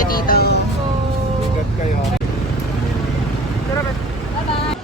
you, Tito. Ingat kayo. Bye-bye.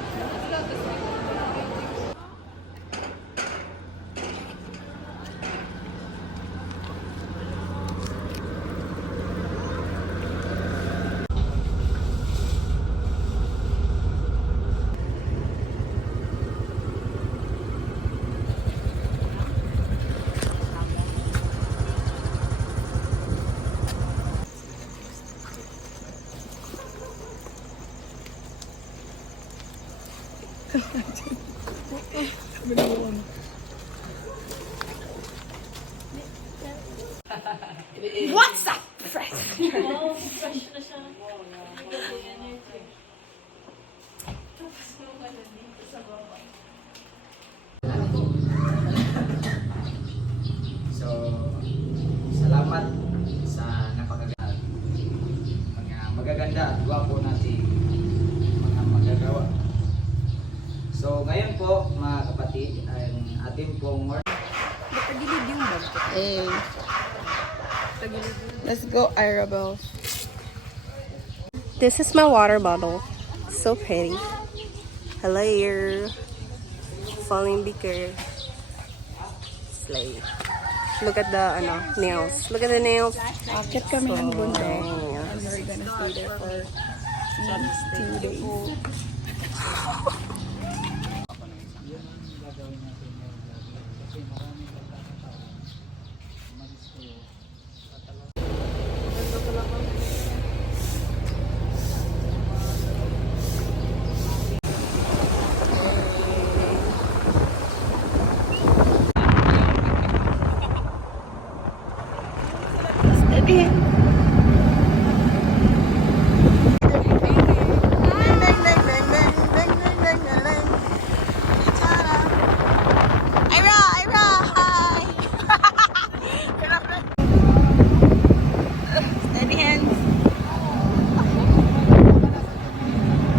What's up, friends? So, salamat sa napakaganda. Mga magaganda at gwapo natin mga magagawa. So, ngayon po mga kapatid, ang ating pong Hey. Let's go, Arabelle. This is my water bottle. So pretty. Hello. Falling beaker. Slay. Look at the nails. Look at the nails. Akit kami ng bundok. Yeah. And we're gonna stay there for 2 days.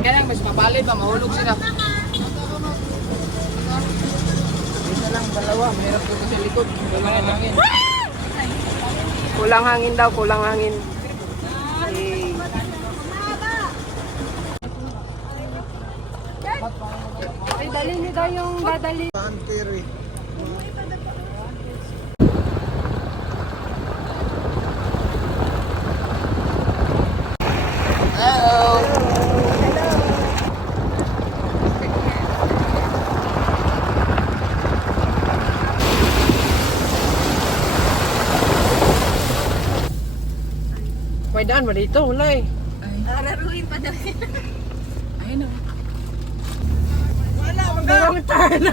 kaya mas mabalid ba mahulog sila. Isa lang dalawa, mahirap ko sa likod. Wala na hangin. Kulang hangin daw, kulang hangin. Hey. Ay, dali niyo daw yung dadali. Pantiri. May daan ba dito? Wala eh. Lalaruin pa daw. Ayun o. Wala, magawang turn.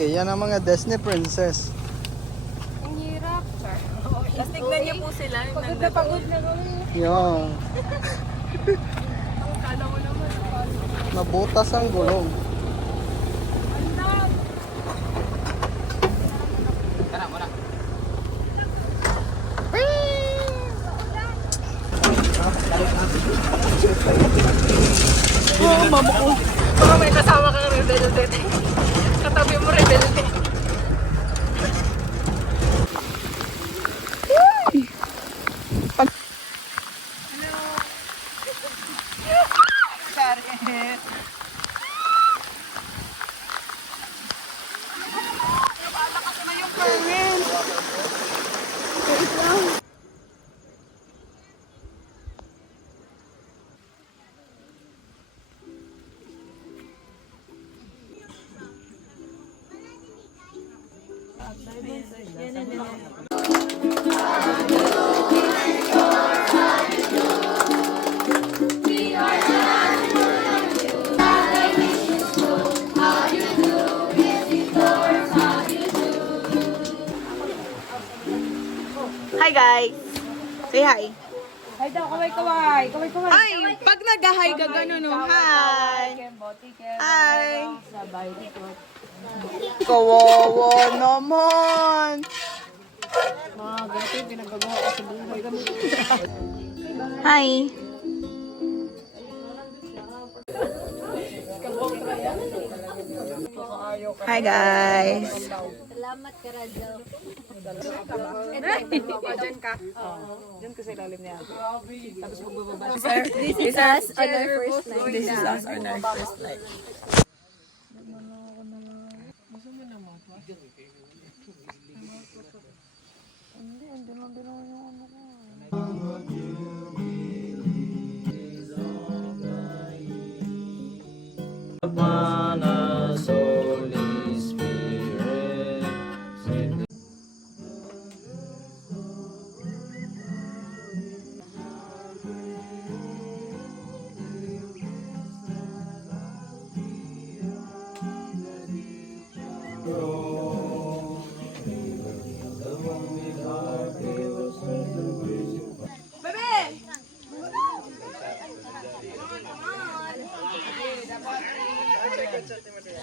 Okay, yan ang mga Disney princess. Ang hirap. Tapos tignan niyo po sila. Pagod na pagod na kami. Yan. Kala mo naman. Nabutas ang gulong. Tara, muna. Oh, mama ko. Baka may kasama kang rebelde. Katabi mo rebelde. Hi guys. Say hi. Hi daw, kaway-kaway. Kaway-kaway. Ay, pag nag-hi ka gano'n, no? Hi! Hi! Sabay dito. Kawawa naman! Mga ganito yung ginagagawa ko sa buhay. Hi! Hi guys! Salamat ka, Radyo. Diyan ka. Diyan kasi lalim niya. Tapos magbababa. This is us on our first night. This is us on our first night.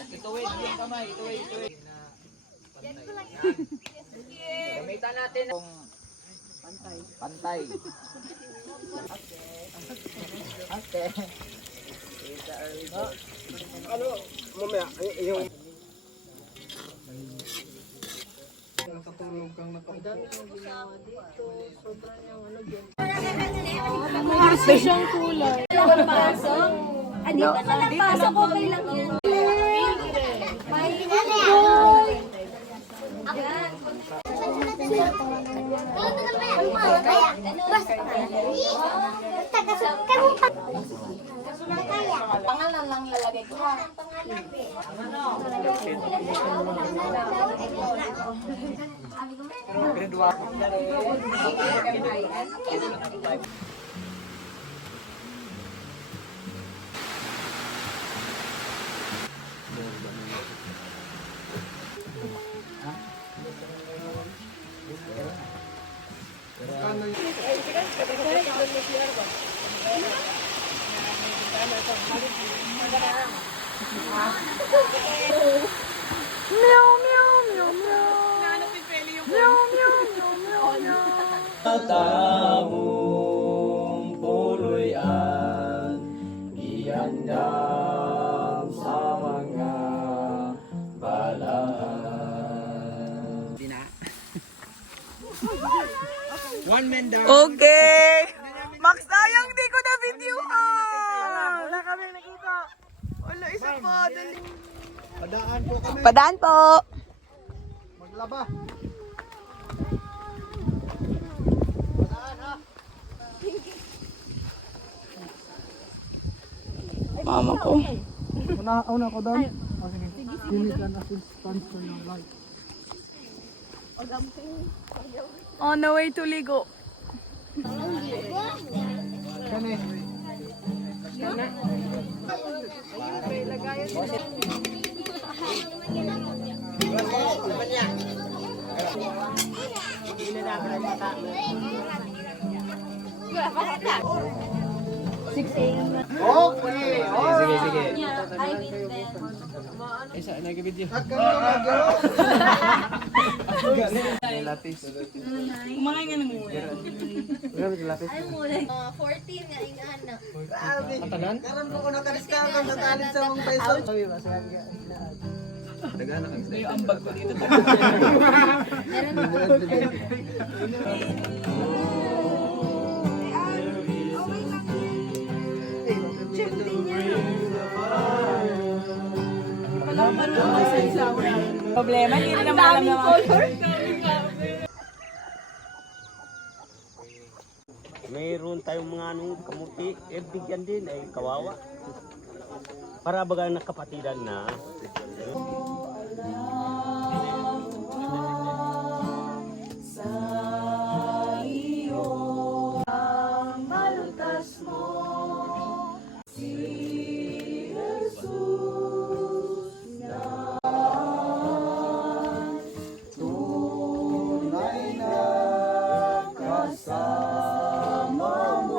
Ituwid yung kamay. Ituwid. Gamitan natin kung pantay. Okay. Ano, mamaya, yung... Nakatulog kang Siyang kulay. Pasok? Di ba na napasok? Okay lang yan. May pangalan lang lalagay ko. Meow, meow, meow, meow. Meow, meow, meow, meow, meow. Taong puluyan, iandam sa mga balaan. One man down. Okay! Max, sayang di ko na video wala kami nakita. Wala, isa pa. Dali. Padaan po kami. Padaan po. Maglaba. Mama ko. Una ko doon. Oh, sige. Clinical assistance to your life. On the way to Ligo. Kani. Okay. Sige. Isa, nag-video. Lapis. Kumain ka ng muna. Grabe yung lapis. 14 nga inaanak. Matanan? Karon ko nakadiskama sa talit sa mong peso. Sabi ba sa Nagana kang sa'yo. Ang bag ko dito. Problema, hindi na naman alam naman. Mayroon tayong mga anong kamuti, bigyan din ay kawawa. Para baga nakapatidan na. tunay na kasama mo.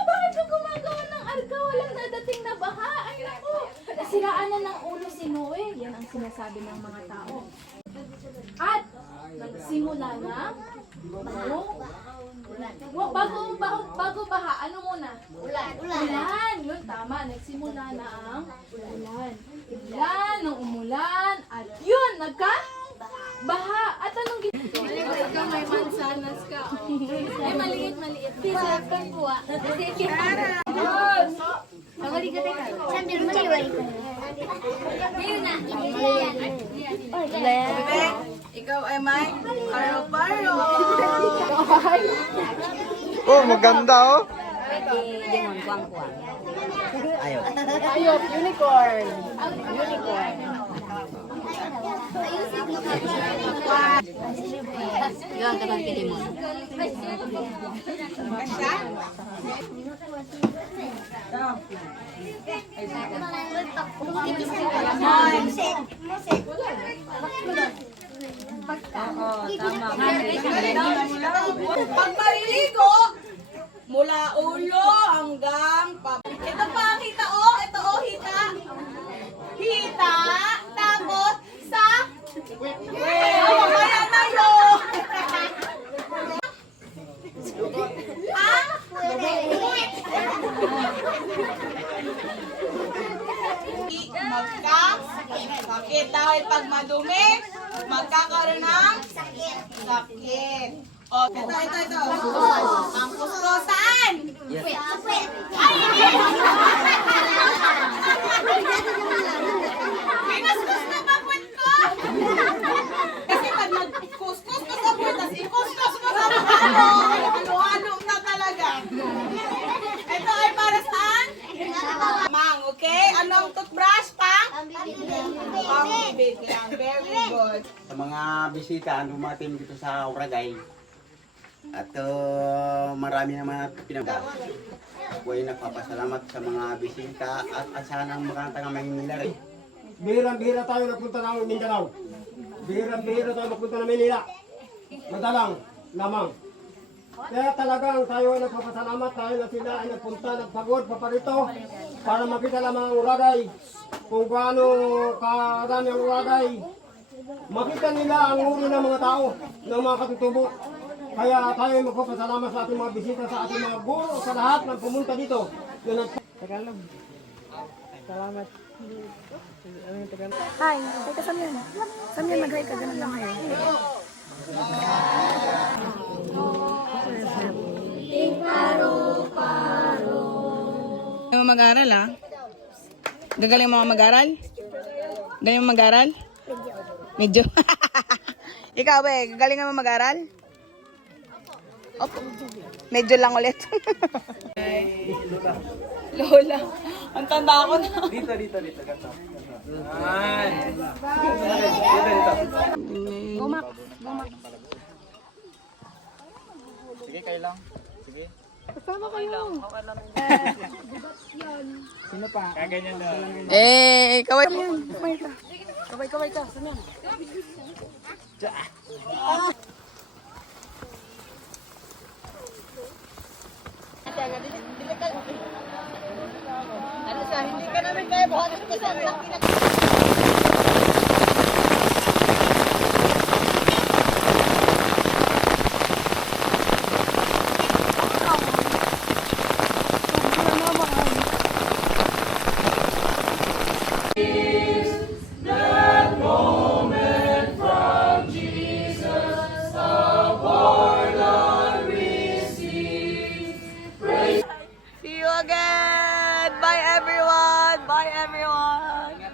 Bakit ka gumagawa ng arka? Walang dadating na baha. Ay, naku. Nasiraan na ng ulo si Noe. Yan ang sinasabi ng mga tao. At nagsimula na bago baha. Ano muna? Ulan. Yun, tama. Nagsimula na ang ulan. Bigla nang umulan. At yun, baha. At anong ikaw may mansanas ka. Ay, maliit. Pizza po ah. Sambil maliwali ka. Ikaw ay may paro-paro. Oh, maganda oh. Ayop, unicorn. Pag maliligo, mula ulo hanggang ito pa ang hita oh, ito oh hita. Hita, tapos sa kaya na yun. Sakit dahil pag madumi, magkakaroon ng sakit. O, ito. Ang puso saan? Ay, kinaskus na ba puwet ko? Kasi pag nagkuskus ka sa puwet, tapos ikuskus mo sa halo-halo na talaga. Ito ay para saan? Mang, okay? Anong toothbrush pang? Pang-bibig lang. Very good. Sa mga bisita dumating dito sa Uragay at marami naman pinagawa. Ako ay nagpapasalamat sa mga bisita at asanang makanta ng Maynila rin. Bihirang-bihira tayo nagpunta ng Mindanao. Bihirang-bihira tayo nagpunta ng Manila. Madalang lamang. Kaya talagang tayo ay nagpapasalamat tayo na sila ay nagpunta, nagpagod, paparito para makita lamang ang Uragay. Kung gaano karami ang Uragay. Makita nila ang uri ng mga tao, ng mga katutubo. Kaya tayo ay magpapasalamat sa ating mga bisita, sa ating mga guro, sa lahat ng pumunta dito. Hi, hi ka Samyan. Samyan, mag-hi ka. Ganun lang kayo. Galing mo mag-aral ah? Gagaling mo mag-aral? Galing mo mag-aral? Medyo. Ikaw ba, gagaling mo mag-aral? Opo. Medyo lang ulit. Lola. Ang tanda ko na. Dito. Ganto. Gumak. Sige, kayo lang. Sige. Kasama kayo. Sino pa? Kaganyan daw. Eh, kaway. Kaway ka. Samyan. Hindi ka namin kaya buhatin ko sa See you again. Bye everyone.